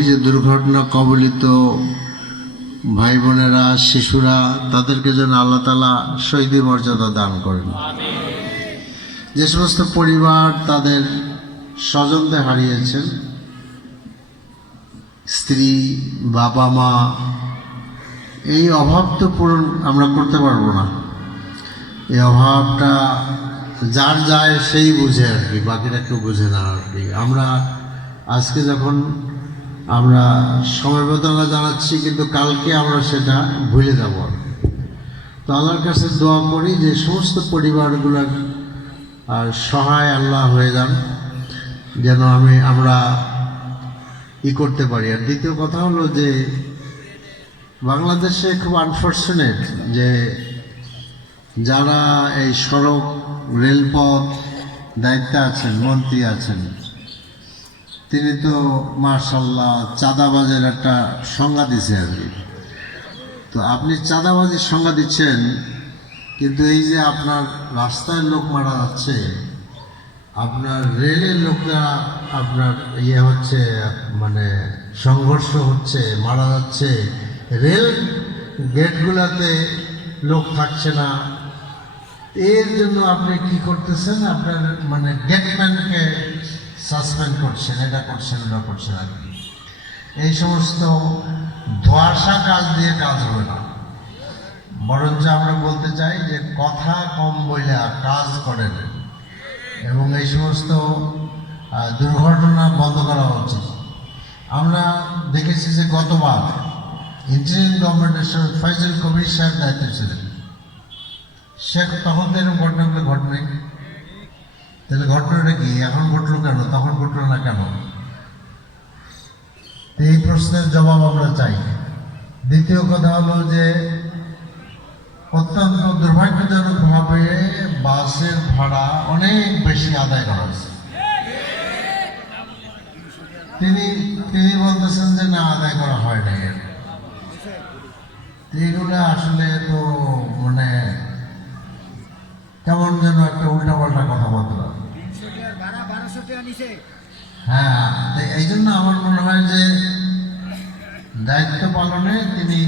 করি যে দুর্ঘটনা কবলিত ভাই বোনেরা, শিশুরা, তাদেরকে যেন আল্লাহ তাআলা শহীদি মর্যাদা দান করেন। যে সমস্ত পরিবার তাদের স্বজনদের হারিয়েছেন, স্ত্রী, বাবা মা, এই অভাব তো পূরণ আমরা করতে পারবো না। এই অভাবটা যার যায় সেই বুঝে আর কি, বাকিরা কেউ বুঝে না আর কি। আমরা আজকে যখন আমরা সমবেদনা জানাচ্ছি, কিন্তু কালকে আমরা সেটা ভুলে যাব। তো আল্লাহর কাছে দোয়া করি যে সমস্ত পরিবারগুলোর আর সহায় আল্লাহ হয়ে যান, যেন আমরা করতে পারি। আর দ্বিতীয় কথা হলো যে বাংলাদেশে খুব আনফর্চুনেট যে যারা এই সড়ক, রেলপথ দায়িত্বে আছেন, মন্ত্রী আছেন, তিনি তো মাশাআল্লাহ চাঁদাবাজের একটা সংজ্ঞা দিচ্ছে আর কি। তো আপনি চাঁদাবাজির সংজ্ঞা দিচ্ছেন, কিন্তু এই যে আপনার রাস্তায় লোক মারা যাচ্ছে, আপনার রেলের লোকরা আপনার হচ্ছে, মানে সংঘর্ষ হচ্ছে, মারা যাচ্ছে, রেল গেটগুলোতে লোক থাকছে না, এর জন্য আপনি কি করতেছেন? আপনার মানে গেটম্যানকে সাসপেন্ড করছেন, এটা করছেন, ওটা করছেন আর কি। এই সমস্ত ধোঁয়াশা কাজ দিয়ে কাজ হবে না। বরঞ্চ আমরা বলতে চাই যে কথা কম বইলা কাজ করেন, এবং এই সমস্ত দুর্ঘটনা বন্ধ করা উচিত। আমরা দেখেছি যে গতবার ইন্টারিম গভর্নমেন্টের সময় ফয়জল কবির সাহেব দায়িত্ব ছিলেন, সে তখন তো এরকম ঘটনাগুলো ঘটনাই। তাহলে ঘটনাটা কি এখন ঘটলো কেন, তখন ঘটলো না কেন? এই প্রশ্নের জবাব আমরা চাই। দ্বিতীয় কথা হলো যে অত্যন্ত দুর্ভাগ্যজনকভাবে বাসের ভাড়া অনেক বেশি আদায় করা হয়েছে। তিনি বলতেছেন যে না, আদায় করা হয় নাই। এইগুলো আসলে তো মানে কেমন যেন একটা উল্টাপাল্টা কথাবার্তা। হ্যাঁ, এই জন্য আমার মনে হয় যে দায়িত্ব পালনে তিনি